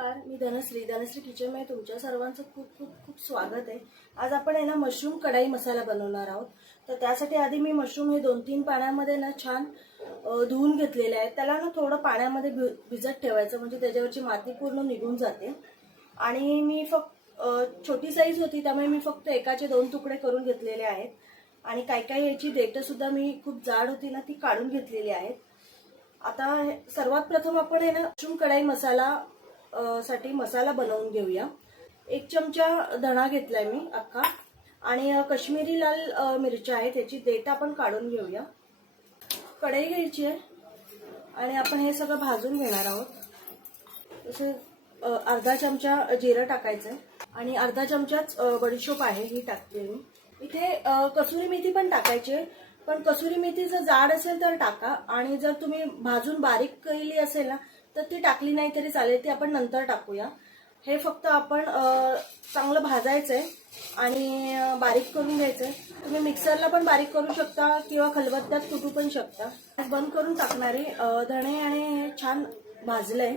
नमस्कार मी धनश्री. धनश्री किचनमध्ये तुमच्या सर्वांचं खूप खूप खूप स्वागत आहे. आज आपण आहे ना मशरूम कढाई मसाला बनवणार आहोत. तर त्यासाठी आधी मी मशरूम हे दोन तीन पाण्यामध्ये ना छान धुवून घेतलेले आहेत. त्याला ना थोडं पाण्यामध्ये भि भिजत ठेवायचं म्हणजे त्याच्यावरची माती पूर्ण निघून जाते. आणि मी फक्त छोटी साईज होती त्यामुळे मी फक्त एकाचे दोन तुकडे करून घेतलेले आहेत. आणि काही काही याची देठंसुद्धा मी खूप जाड होती ना ती काढून घेतलेली आहेत. आता सर्वात प्रथम आपण आहे ना मशरूम कढाई मसाला साठी मसाला बनवून घेऊया. एक चमचा धणा घेतलाय मी अख्खा. आणि कश्मीरी लाल मिरच्या आहे त्याची देठ आपण काढून घेऊया. कढई घ्यायची आहे. आणि आपण हे सगळं भाजून घेणार आहोत. तसे अर्धा चमचा जिरं टाकायचं आहे आणि अर्धा चमचाच बडीशोप आहे ही टाकते मी. इथे कसुरी मेथी पण टाकायची आहे. पण कसुरी मेथी जर जाड असेल तर टाका. आणि जर तुम्ही भाजून बारीक केली असेल ना तर ती टाकली नाही तरी चालेल ती आपण नंतर टाकूया. हे फक्त आपण चांगलं भाजायचं आहे आणि बारीक करून घ्यायचं आहे तुम्ही मिक्सरला पण बारीक करू शकता किंवा खलबत्त्यात कुटू पण शकता. बंद करून टाकणारे धणे आणि हे छान आहे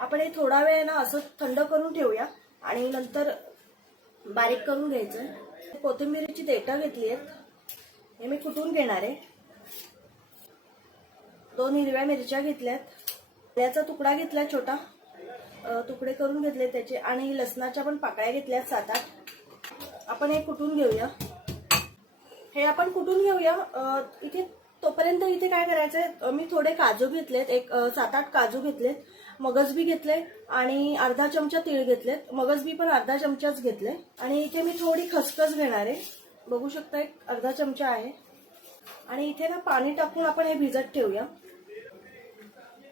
आपण हे थोडा वेळ ना असं थंड करून ठेवूया आणि नंतर बारीक करून घ्यायचं आहे कोथिंबीरीची देठं घेतली आहेत. हे मी कुटून घेणार आहे? दोन हिरव्या मिरच्या घेतल्यात. याचा तुकडा घेतला छोटा. तुकडे करून घेतले त्याचे आणि लसणाच्या पण पाकळ्या घेतल्या सात आठ. आपण हे कुटून घेऊया? हे आपण कुटून घेऊया? इथे तोपर्यंत इथे काय करायचंय? मी थोडे काजू घेतलेत. एक सात आठ काजू घेतलेत. मगजबी घेतले आणि अर्धा चमचा तीळ घेतलेत. मगजबी पण अर्धा चमचाच घेतले. आणि इथे मी थोडी खसखस घेणार आहे. बघू शकता एक अर्धा चमचा आहे. आणि इथे ना पाणी टाकून आपण हे भिजत ठेवूया.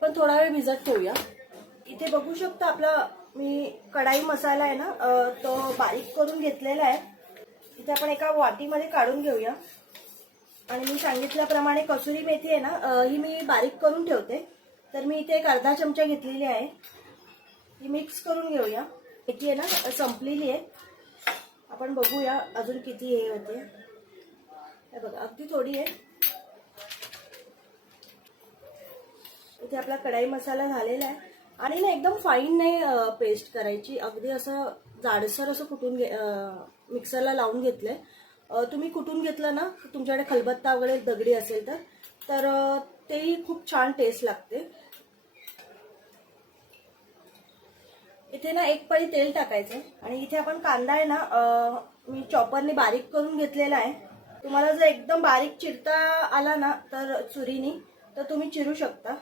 पण थोडा वेळ भिजत ठेवूया. इथे बघू शकता आपला मी कढाई मसाला आहे ना तो बारीक करून घेतलेला आहे. इथे आपण एका वाटीमध्ये काढून घेऊया. आणि मी सांगितल्याप्रमाणे कसुरी मेथी आहे ना ही मी बारीक करून ठेवते. तर मी इथे एक अर्धा चमचा घेतलेली आहे. ही मिक्स करून घेऊया. मेथी आहे ना संपलेली आहे. आपण बघूया अजून किती हे होते. हे बघा अगदी थोडी आहे. इथे आपला कढाई मसाला झालेला आहे. आणि ना एकदम फाईन नाही पेस्ट करायची. अगदी असं जाडसर असं कुटून घे मिक्सरला लावून घेतलंय. तुम्ही कुटून घेतलं ना तुमच्याकडे खलबत्ता वगैरे दगडी असेल तर तर तेही खूप छान टेस्ट लागते. इथे ना एक पळी तेल टाकायचं आणि इथे आपण कांदा आहे ना मी चॉपरने बारीक करून घेतलेला आहे. तुम्हाला जर एकदम बारीक चिरता आला ना तर चुरीनी तर तुम्ही चिरू शकता.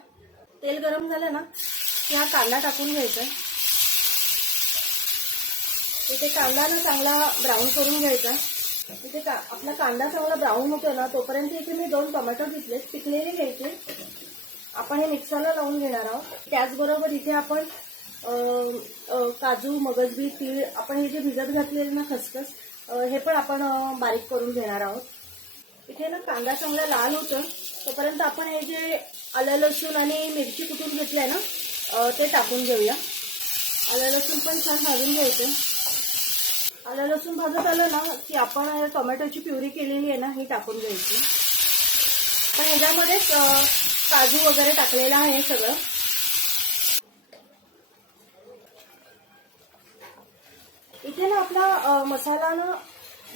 तेल गरम झालं ना की हा कांदा टाकून घ्यायचा. इथे कांदा ना चांगला ब्राऊन करून घ्यायचा. इथे का आपला कांदा चांगला ब्राऊन होतो ना तोपर्यंत इथे मी दोन टोमॅटो घेतले पिकलेले घ्यायचे. आपण हे मिक्सरला लावून घेणार आहोत. त्याचबरोबर इथे आपण काजू मगजबी तीळ आपण हे जे भिजत घातलेले ना खसखस हे पण आपण बारीक करून घेणार आहोत. इथे ना कांदा चांगला लाल होतं तोपर्यंत आपण हे जे आलं लसूण आणि मिरची कुटून घेतलंय ना ते टाकून घेऊया. आलं लसूण पण छान भाजून घ्यायचं. आलं लसूण भाजत आलं ना की आपण टोमॅटोची प्युरी केलेली आहे ना ही टाकून घ्यायची. पण ह्याच्यामध्येच काजू वगैरे टाकलेलं आहे सगळं. इथे ना आपला मसाला ना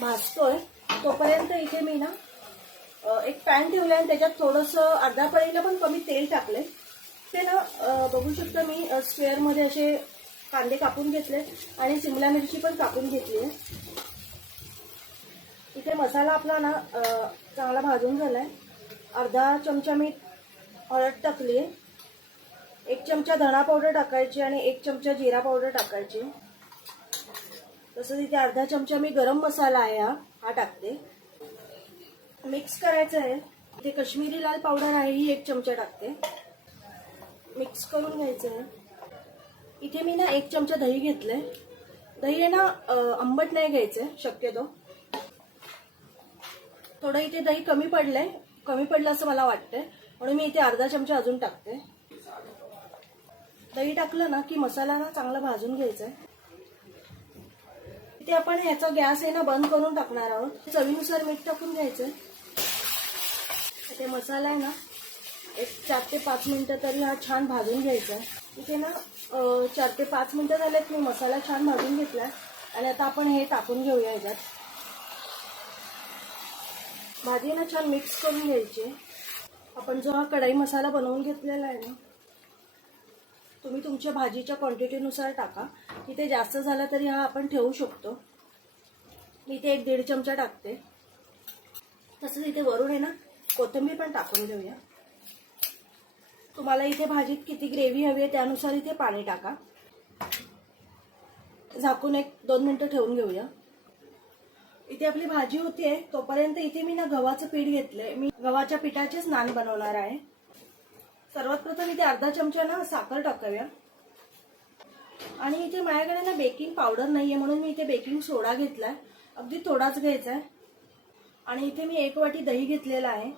भाजतोय. तोपर्यंत इथे मी ना एक पॅन ठेवलाय आणि त्याच्यात थोडंसं अर्धा पळीला पण कमी तेल टाकलंय. ते ना बघू शकता मी स्क्वेअरमध्ये असे कांदे कापून घेतले आणि शिमला मिरची पण कापून घेतली आहे. इथे मसाला आपला ना चांगला भाजून झालाय. अर्धा चमचा मी हळद टाकली आहे. एक चमचा धणा पावडर टाकायची आणि एक चमचा जिरा पावडर टाकायची. तसंच इथे अर्धा चमचा मी गरम मसाला आहे हा हा टाकते. मिक्स करायचं आहे. इथे कश्मीरी लाल पावडर आहे ही एक चमचा टाकते. मिक्स करून घ्यायचं आहे. इथे मी ना एक चमचा दही घेतलंय. दही आहे ना आंबट नाही घ्यायचंय शक्यतो. थोडं इथे दही कमी पडलंय. कमी पडलं असं मला वाटतंय. म्हणून मी इथे अर्धा चमचा अजून टाकते. दही टाकलं ना की मसाला ना चांगला भाजून घ्यायचा आहे. इथे आपण ह्याचा गॅस आहे ना बंद करून टाकणार आहोत. चवीनुसार मीठ टाकून घ्यायचं इथे मसाला आहे ना एक चार ते पाच मिनटं तरी हा छान भाजून घ्यायचा आहे. इथे ना चार ते पाच मिनटं झालेत मी मसाला छान भाजून घेतला आणि आता आपण हे टाकून घेऊया ह्याच्यात भाजी ना छान मिक्स करून घ्यायची. आपण जो हा कढाई मसाला बनवून घेतलेला आहे ना तुम्ही तुमच्या भाजीच्या क्वांटिटीनुसार टाका. इथे जास्त झाला तरी हा आपण ठेवू शकतो. मी इथे एक दीड चमचा टाकते. तसंच इथे वरून आहे ना कोथिंबीर पण टाकून घेऊया तुम्हाला इथे भाजीत किती ग्रेव्ही हवी आहे त्यानुसार इथे पाणी टाका. झाकून एक दोन मिनटं ठेवून घेऊया. इथे आपली भाजी होतीये तोपर्यंत इथे मी ना गव्हाचं पीठ घेतलंय. मी गव्हाच्या पिठाचेच नान बनवणार आहे. सर्वात प्रथम इथे अर्धा चमचा ना साखर टाकाव्या आणि इथे माझ्याकडे ना बेकिंग पावडर नाहीये म्हणून मी इथे बेकिंग सोडा घेतलाय. अगदी थोडाच घ्यायचा आहे आणि इथे मी एक वाटी दही घेतलेला आहे.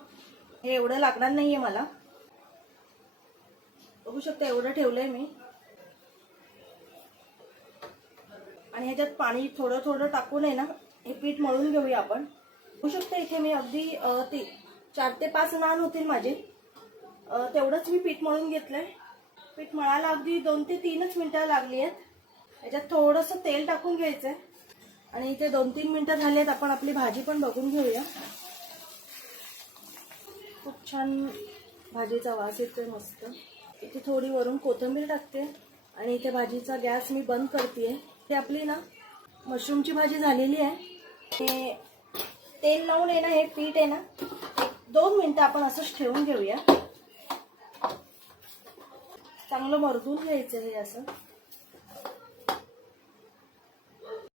हे एवढं लागणार नाहीये मला. बघू शकता एवढं ठेवलंय मी. आणि ह्याच्यात पाणी थोडं थोडं टाकून आहे ना हे पीठ मळून घेऊया आपण. बघू शकता इथे मी अगदी ते चार ते पाच नान होतील माझे. तेवढंच मी पीठ मळून घेतलंय. पीठ मळायला अगदी दोन ते तीनच मिनिटं लागली आहेत. याच्यात थोडंसं तेल टाकून घ्यायचंय. आणि इथे दोन तीन मिनटं झालेत आहेत आपण आपली भाजी पण बघून घेऊया. खूप छान भाजीचा वास येतोय मस्त. इथे थोडी वरून कोथिंबीर टाकते आणि इथे भाजीचा गॅस मी बंद करते ते आपली ना मशरूमची भाजी झालेली आहे. ते तेल लावून आहे ना हे पीठ आहे ना एक दोन मिनटं आपण असंच ठेवून घेऊया. चांगलं मरदून घ्यायचं हे असं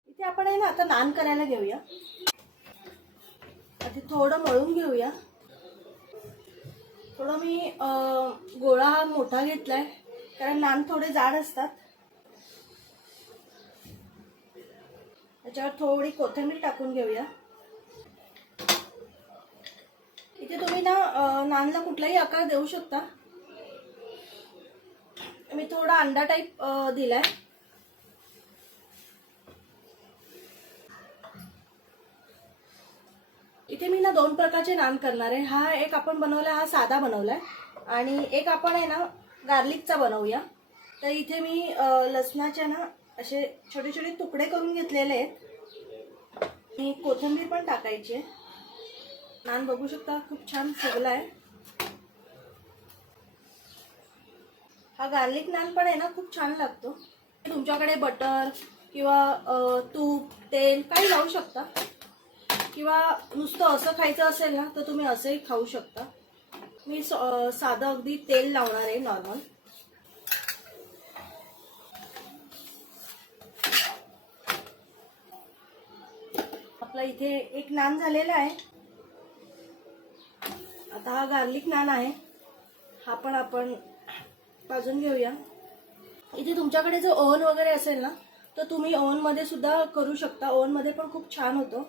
इथे आपण आहे ना आता नान करायला घेऊया. आधी थोडं मळून घेऊया. थोडं मी गोळा हा मोठा घेतलाय कारण नान थोडे जाड असतात. त्याच्यावर थोडी कोथिंबीर टाकून घेऊया. इथे तुम्ही ना नानला कुठलाही आकार देऊ शकता. मी थोडा अंडा टाईप दिलाय इथे मी ना दोन प्रकारचे नान करणार आहे. हा एक आपण बनवला हा साधा बनवला आहे आणि एक आपण आहे ना गार्लिकचा बनवूया. तर इथे मी लसणाचे लसणाच्या ना असे छोटे छोटे तुकडे करून घेतलेले आहेत. आणि कोथिंबीर पण टाकायची आहे. नान बघू शकता खूप छान फुगला आहे हा गार्लिक नान पण आहे ना खूप छान लागतो. तुमच्याकडे बटर किंवा तूप तेल काही लावू शकता. किंवा नुसतं असं खायचं असेल ना तर तुम्ही असंही खाऊ शकता. मी स- साधं अगदी तेल लावणार आहे नॉर्मल आपला इथे एक नान झालेला आहे. आता हा गार्लिक नान आहे. हा पण आपण भाजून घेऊया. इथे तुमच्याकडे जर ओव्हन वगैरे असेल ना तर तुम्ही ओव्हनमध्ये सुद्धा करू शकता. ओव्हनमध्ये पण खूप छान होतं.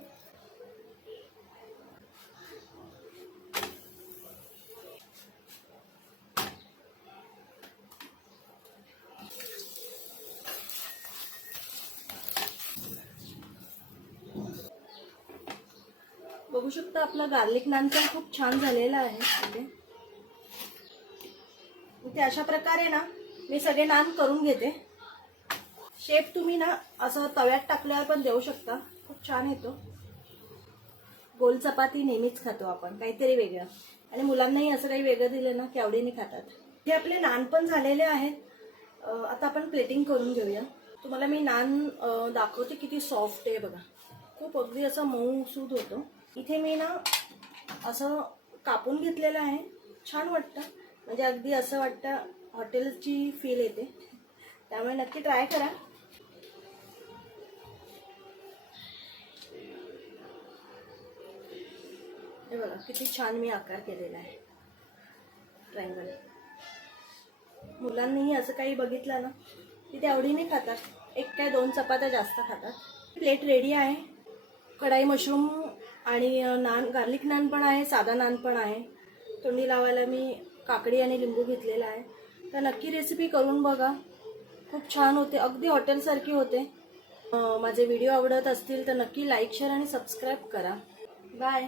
शकता आपला गार्लिक नान पण खूप छान झालेला आहे. म्हणजे इथे अशा प्रकारे ना मी सगळे नान करून घेते. शेप तुम्ही ना असं तव्यात टाकल्यावर पण देऊ शकता. खूप छान येतो. गोल चपाती नेहमीच खातो आपण काहीतरी वेगळं. आणि मुलांनाही असं काही वेगळं दिलं ना की आवडीने खातात. हे आपले नान पण झालेले आहेत. आता आपण प्लेटिंग करून घेऊया. तुम्हाला मी नान दाखवते किती सॉफ्ट आहे बघा. खूप अगदी असं मऊ सूद होतो. इथे मी ना असं कापून घेतलेलं आहे. छान वाटतं. म्हणजे अगदी असं वाटतं हॉटेलची फील येते. त्यामुळे नक्की ट्राय करा. हे बघा किती छान मी आकार केलेला आहे. ट्रायंगल मुलांनीही असं काही बघितलं ना की ते आवडीने खातात. एक काय दोन चपात्या जास्त खातात. प्लेट रेडी आहे. कढाई मशरूम आणि नान गार्लिक नान पण आहे साधा नान पण आहे. तोंडी लावायला मी काकडी आणि लिंबू घेतलेला आहे. तर नक्की रेसिपी करून बघा. खूप छान होते. अगदी हॉटेलसारखी होते. माझे व्हिडिओ आवडत असतील तर नक्की लाईक शेअर आणि सबस्क्राईब करा. बाय